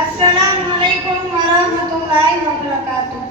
अस्सलामुअलैकुम वरहमतुल्लाहि वबरकातुह।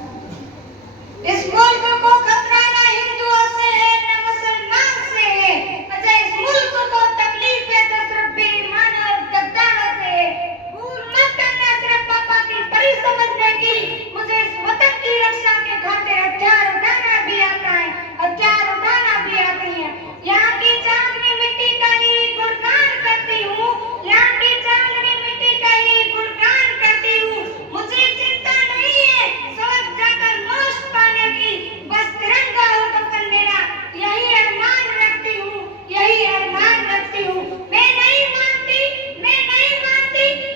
इस मुल्क को खतरा न हिंदुओं से है न मुसलमान से है, अच्छा इस मुल्क को तकलीफ है तो सिर्फ बेईमान और गद्दारों से है। भूल मत करना सिर्फ पापा की परी समझने की, मुझे इस वतन की रक्षा के खातिर हथियार उठाना भी आता है, हथियार उठाना भी आती है। यहाँ की चांदनी मिट्टी का ही गुणगान करती हूँ, यहाँ की चांदनी मिट्टी का ही गुणगान करती हूँ। मुझे चिंता नहीं है स्वर्ग जाकर मोक्ष पाने की, बस तिरंगा हो कफन मेरा, यही अरमान रखती हूँ, यही अरमान रखती हूँ। मैं नहीं मानती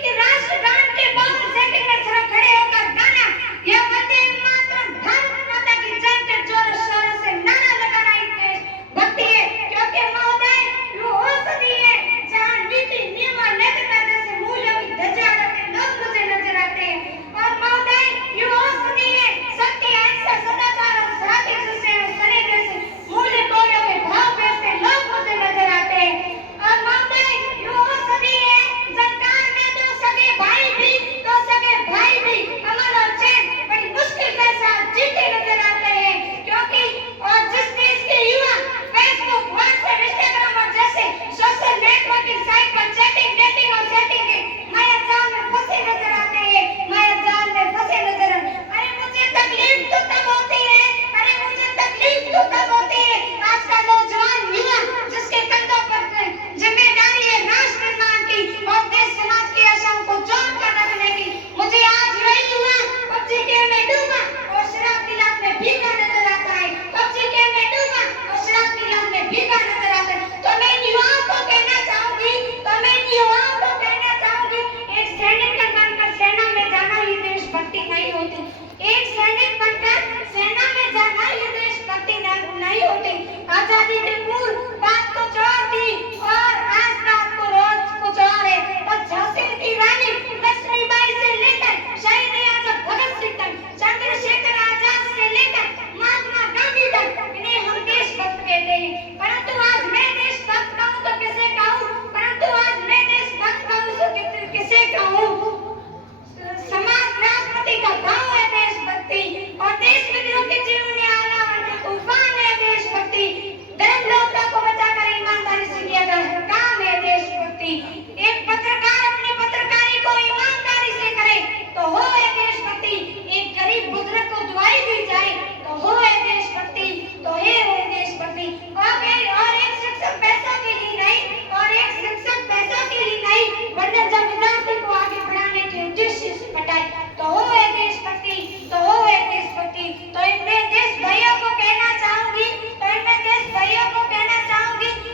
कि राष्ट्रगान के बाउल सेटिंग में सिर्फ खड़े होकर गाना या वंदे मातरम भारत माता की जय के जोर शोर से नारा लगाना ही देशभक्ति है, क्योंकि महोदय वो औषधि है जहाँ नीति नियम और नैतिकता जैसे मूल्यों की ध्वजा रखे लोग मुझे नजर आते हैं। और महोदय ये औषधि है सत्य अहिंसा सदाचार और साथी जैसे सने जैसे मूल्य तोड़ों के भाव बेचते लोग मुझे नजर आते हैं। और महोदय ये औषधि है सरकार में तो सगे भाई भी अमन और चैन बड़ी मुश्किल के साथ जीते नजर आते हैं, क्योंकि और जिस देश के युवा फेसबुक व्हाट्सएप इंस्टाग्राम और जैसे सोशल नेटवर्किंग साइट पर चैटिंग डेटिंग और सेटिंग के माया जाल में फंसे नजर आते हैं, माया जाल में फंसे नजर अरे मुझे तकलीफ तो तब होती है, अरे मुझे तकलीफ तो तब होती है आज का नौजवान युवा जिसके कंधों पर जिम्मेदारी है राष्ट्र निर्माण की और देश समाज की आशाओं को जोड़ कर रखने की। मुझे आज यही युवा पबजी गेम में डूबा और शराब की लत में भीगा नजर आता है, पबजी गेम में डूबा और शराब की लत में भीगा नजर आता है। तो मैं युवाओं को कहना चाहूंगी, एक सैनिक बनकर सेना में जाना ये देशभक्ति नहीं होती, एक सैनिक बनकर सेना में जाना ये देशभक्ति नहीं होती। आजादी के पूर्व बात कुछ और थी और आज बात को रोज कुछ और है। और झांसी की रानी लक्ष्मीबाई से लेकर शहीद आजम भगत सिंह तक, चंद्रशेखर आजाद से लेकर महात्मा गांधी तक इन्हें हम देशभक्त कहते हैं। परंतु आज मैं देशभक्त कहूँ तो किसे कहूँ, किसे कहूँ? समाज राष्ट्रपति का भाव है देशभक्ति और देश विद्रोह के जीवन में आना तूफान है देशभक्ति। धर्म लोकता को बचाकर ईमानदारी से किया गया काम है देशभक्ति। एक पत्रकार अपनी पत्रकारी को ईमानदारी से करे तो हो है देशभक्ति, एक गरीब बुजुर्ग को दुआई दी जाए तो हो है देशभक्ति, तो है देशभक्ति। और एक शिक्षक पैसों के लिए नहीं, वरना जब विद्यार्थी को आगे बढ़ाने के उद्देश्य से पढ़ाए तो हो है देशभक्ति, तो हो है देशभक्ति। तो मैं देश भाइयों को कहना चाहूंगी,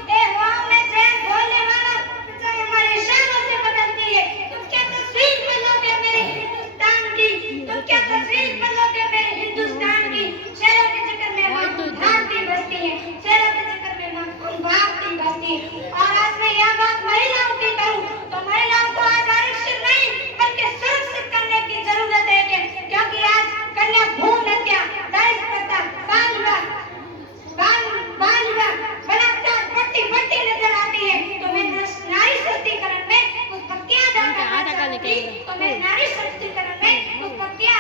ए हवाओं में चैन बोलने वाला चाहे हमारे शहरों से बदलती है, तुम क्या तस्वीर बदलोगे मेरे हिंदुस्तान की, तुम क्या तस्वीर बदलोगे मेरे हिंदुस्तान की। शहरों के चक्कर में भारतीय बस्ती है, शहरों के चक्कर में भारतीय बस्ती है। और आज मैं यह बात महिलाओं की करूं तो महिलाओं को आज आरक्षण नहीं बल्कि सुरक्षित करने की जरूरत है, क्योंकि आज कन्या भ्रूण हत्या, दहेज प्रथा, बाल विवाह, बलात्कार बढ़ती नजर आती है। तो मैं नारी सशक्तिकरण में कुछ पक्तियां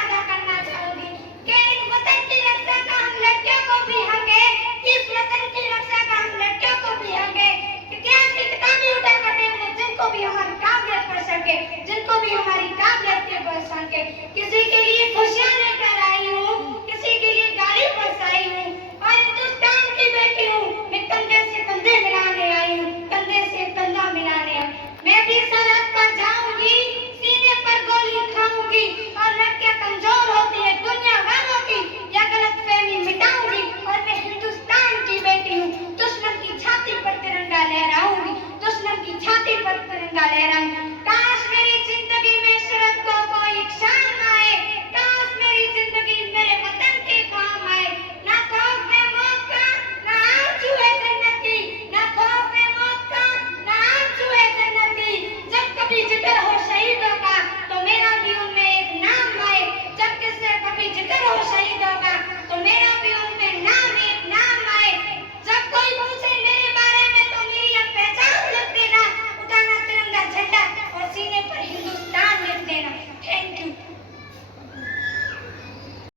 अदा करना चाहूंगी कि इन वतन की रक्षा का हम लड़कियों को भी हक है, इस वतन की रक्षा का हम लड़कियों को भी हक है। इतिहास की किताबें उठा कर देंगे जिनको भी हमारे काबिलियत पढ़ सके, जिनको